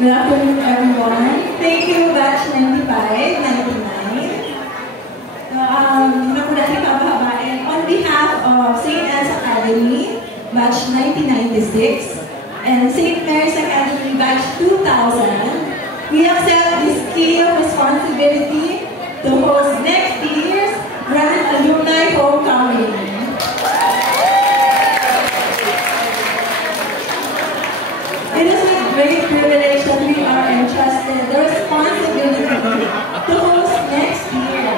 Good afternoon, everyone. Thank you, Batch 95, 99. On behalf of St. Anne's Academy, Batch 1996, and St. Mary's Academy, Batch 2000, we accept this key of responsibility to host next year's Grand Alumni Homecoming. It is a great privilege that we are entrusted the responsibility to host next year.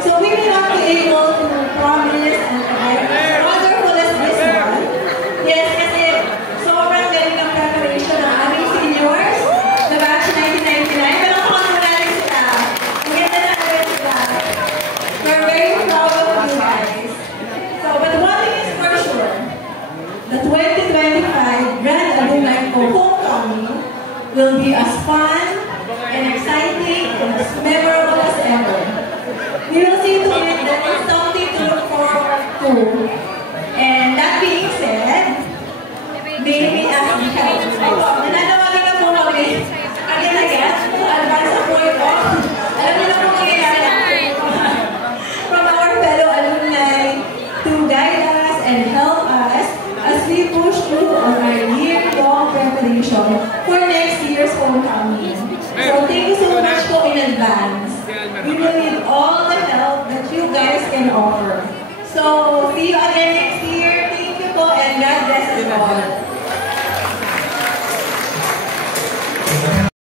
So we may not be able to promise and provide as wonderful as this one. Yes, kasi sobrang galing ng preparation ng aming seniors, the Batch 1999. Pero kung natin sila, maganda na rin sila. We're very proud of you guys. So, but one thing is for sure, the 2025 Grand Alumni Homecoming will be as fun and exciting and as memorable as ever. We will see to it that it's something to look forward to. And that being said, maybe as we have nananawagan na po kami again, to advance a point of alam niyo na po mangyayari from our fellow alumni to guide us and help us as we push through on our year-long preparation for next year's homecoming. So thank you so much po in advance. We will need all the help that you guys can offer. So see you again next year. Thank you po and God bless us all.